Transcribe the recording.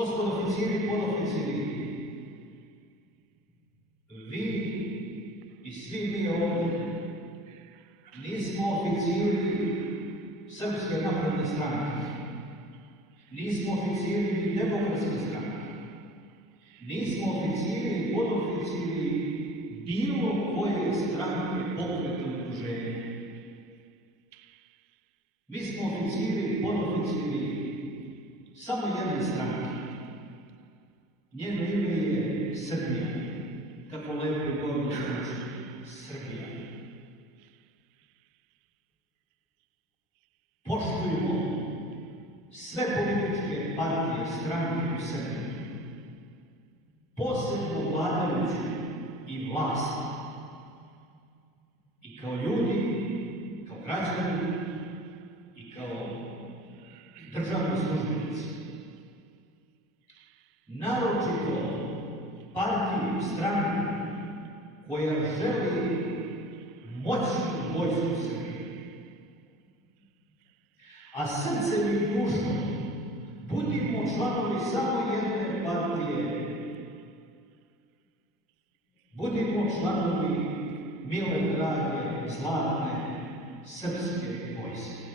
Gospod oficiri, podoficiri, vi i svi mi ovdje nismo oficiri Srpske napredne stranke, nismo oficiri ni Demokratske stranke, nismo oficiri i podoficiri bilo koje stranke, pokreta, udruženja. Mi smo oficiri i podoficiri samo jedne stranke. Njeno ime je Srbija, kako lepo i gordo znači, Srbija. Poštujemo sve političke partije, stranke u Srbiji, posebno vladajuću i vlast. I kao ljudi, kao građani i kao državni službenici. Naročito partiju, stranku koja želi moćnu vojsku Srbije. A srcem i dušom budimo članovi samo jedne partije. Budimo članovi mile, drage, zlatne srpske vojske.